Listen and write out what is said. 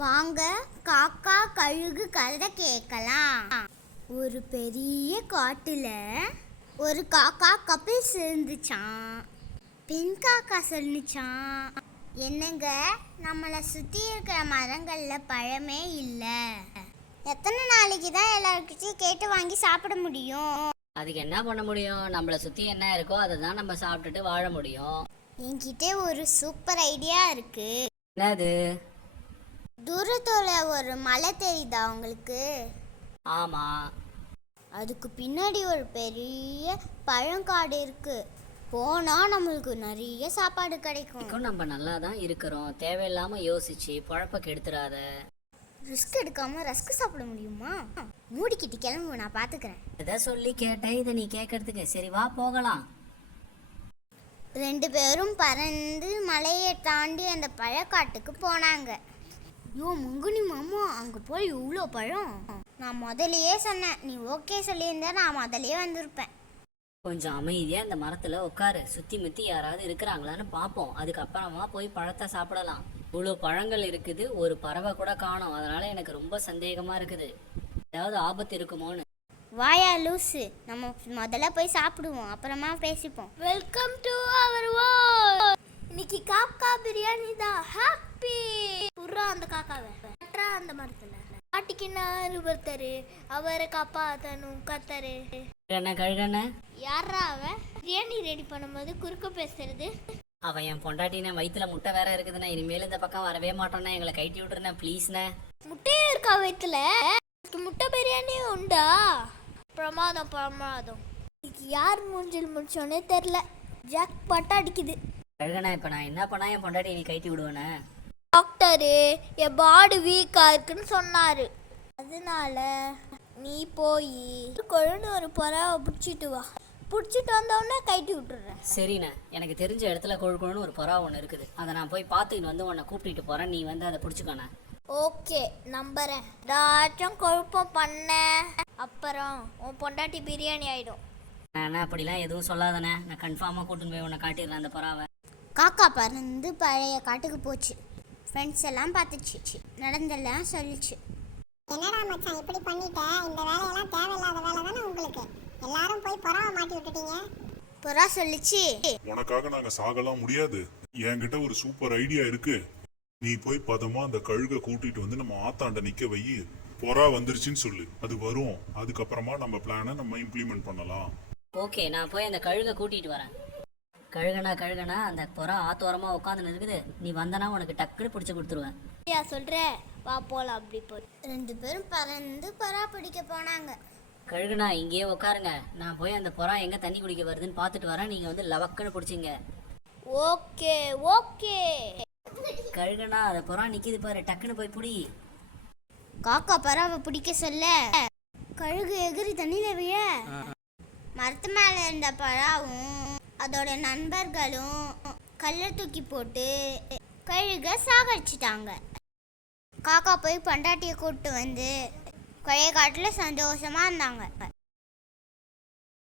வாங்க காக்கா கழுகு கதை கேட்கலாம். ஒரு பெரிய காட்டுல ஒரு காக்கா கப்பிள்ஸ் இருந்துச்சான். பெண் காக்கா சொல்லுச்சான், என்னங்க நம்மளை சுற்றி இருக்கிற மரங்களில் பழமே இல்லை, எத்தனை நாளைக்கு தான் எல்லாருக்கிட்டையும் கேட்டு வாங்கி சாப்பிட முடியும்? அதுக்கு என்ன பண்ண முடியும்? நம்மளை சுற்றி என்ன இருக்கோ அதை தான் நம்ம சாப்பிட்டுட்டு வாழ முடியும். என்கிட்ட ஒரு சூப்பர் ஐடியா இருக்கு. என்னது? தூரத்துல ஒரு மலை தெரியுதா உங்களுக்கு? ஆமா. அதுக்கு பின்னாடி ஒரு பெரிய பழங்காடு இருக்கு. போனா நம்மளுக்கு நிறைய சாப்பாடு கிடைக்கும். நம்ம நல்லா தான் இருக்கிறோம், தேவையில்லாம யோசிச்சு பொழப்ப கெடுத்துறாத. ரிஸ்க் எடுக்காம ரஸ்க் சாப்பிட முடியுமா? மூடிக்கிட்டு கிளம்பு, நான் பாத்துக்கிறேன். இதை சொல்லி கேட்டேன், இதை நீ கேட்கறதுக்கு. சரி வா போகலாம். 2 பேரும் பறந்து மலையை தாண்டி அந்த பழக்காட்டுக்கு போனாங்க. ஐயோ முங்குனி மாமா, அங்கே போய் இவ்வளோ பழம்! நான் முதலையே சொன்னேன், நீ ஓகே சொல்லியிருந்தா நான் முதலையே வந்திருப்பேன். கொஞ்சம் அமைதியாக இந்த மரத்தில் உட்காரு, சுற்றி முற்றி யாராவது இருக்கிறாங்களான்னு பார்ப்போம், அதுக்கப்புறமா போய் பழத்தை சாப்பிடலாம். இவ்வளோ பழங்கள் இருக்குது, ஒரு பறவை கூட காணோம். அதனால் எனக்கு ரொம்ப சந்தேகமாக இருக்குது, ஏதாவது ஆபத்து இருக்குமோன்னு. வாயா லூசு, நம்ம முதல்ல போய் சாப்பிடுவோம், அப்புறமா பேசிப்போம். Welcome to our world. இன்னைக்கு காக்கா பிரியாணி தான். ஹாப்பி புறா அந்த காக்காவை அந்த மரத்துல காட்டிக்கினாரு ஒருத்தரு, அவரை காப்பாத்தணும் கத்தரு. கழுகண்ண யாரா அவன்? பிரியாணி ரெடி பண்ணும்போது குறுக்க பேசுறது. அவன் என் பொண்டாட்டின வயிற்றுல முட்டை வேற இருக்குதுண்ணா, இனிமேல் இந்த பக்கம் வரவே மாட்டோண்ணா, எங்களை கைட்டி விட்டுருண்ணா ப்ளீஸ்ண்ணே. முட்டையே இருக்கா வயிற்றுல? முட்டை பிரியாணியும் உண்டா? பிரமாதம் பிரமாதம். யார் மூஞ்சில் முடிச்சோன்னே தெரில, ஜாக் பாட்டா அடிக்குது. கழுகண்ணா இப்போ நான் என்ன பண்ணா என் பொண்டாட்டி நீ கைட்டி விடுவேண்ணே? டாக்டரு என் பாடி வீக்காக இருக்குன்னு சொன்னாரு, அதனால நீ போய் கொழுந்து ஒரு புறாவை பிடிச்சிட்டு வா. பிடிச்சிட்டு வந்தோடனே கைட்டி விட்டுறேன். சரிண்ணே, எனக்கு தெரிஞ்ச இடத்துல கொழுன்னு ஒரு புறா ஒன்று இருக்குது, அதை நான் போய் பார்த்துக்கிட்டு வந்து உன்னை கூப்பிட்டு போகிறேன், நீ வந்து அதை பிடிச்சிக்கோண்ணே. ஓகே, நம்புறேன். ஏதாச்சும் கொழுப்பம் பண்ண அப்புறம் உன் பொண்டாட்டி பிரியாணி ஆயிடும். நான் அப்படிலாம் எதுவும் சொல்லாதானே, நான் கன்ஃபார்மாக கூட்டின்னு போய் உன்னை காட்டிடுறேன் அந்த புறாவை. காக்கா பறந்து பழைய காட்டுக்கு போச்சு. ஃப்ரெண்ட்ஸ் எல்லாம் பார்த்துச்சு, நடந்தெல்லாம் சொல்லிச்சு. என்னடா மச்சான் இப்படி பண்ணிட்ட? இந்த வேலையெல்லாம் தேவையில்லாத வேலை தானே உங்களுக்கு. எல்லாரும் போய் புறாவை மாட்டி விட்டுட்டீங்க. புறா சொல்லிச்சு, உனக்காக நாங்க சாகலாம் முடியாது, என்கிட்ட ஒரு சூப்பர் ஐடியா இருக்கு. நீ போய் பதமா அந்த கழுகை கூட்டிட்டு வந்து நம்ம ஆத்தாண்ட நிக்க வை, புறா வந்துருச்சுன்னு சொல்லு, அது வரும். அதுக்கப்புறமா நம்ம பிளானை நம்ம இம்ப்ளிமெண்ட் பண்ணலாம். ஓகே, நான் போய் அந்த கழுகை கூட்டிட்டு வரேன். கழுகனா அந்த புறா ஆத்தோரமாக உட்காந்துன்னு இருக்குது, நீ வந்தனா உனக்கு டக்குன்னு பிடிச்சி கொடுத்துருவேன். சொல்ற வா போலாம். அப்படி போய் 2 பேரும் பறந்து புறா பிடிக்க போனாங்க. கழுகுனா இங்கேயே உட்காருங்க, நான் போய் அந்த புறா எங்கே தண்ணி குடிக்க வருதுன்னு பார்த்துட்டு வரேன், நீங்கள் வந்து லவக்குன்னு பிடிச்சிங்க. Okay okay. கழுகுனா அந்த புறா நிற்கிது பாரு, டக்குன்னு போய் பிடி. காக்கா பறாவை பிடிக்க சொல்ல கழுகு எகிரி தண்ணியில விழ மரத்து மேல இருந்த பறாவும் அதோட நண்பர்களும் கல்லை தூக்கி போட்டு கழுக சாகடிச்சிட்டாங்க. காக்கா போய் பொண்டாட்டியை கூப்பிட்டு வந்து பழைய காட்டில் சந்தோஷமா இருந்தாங்க.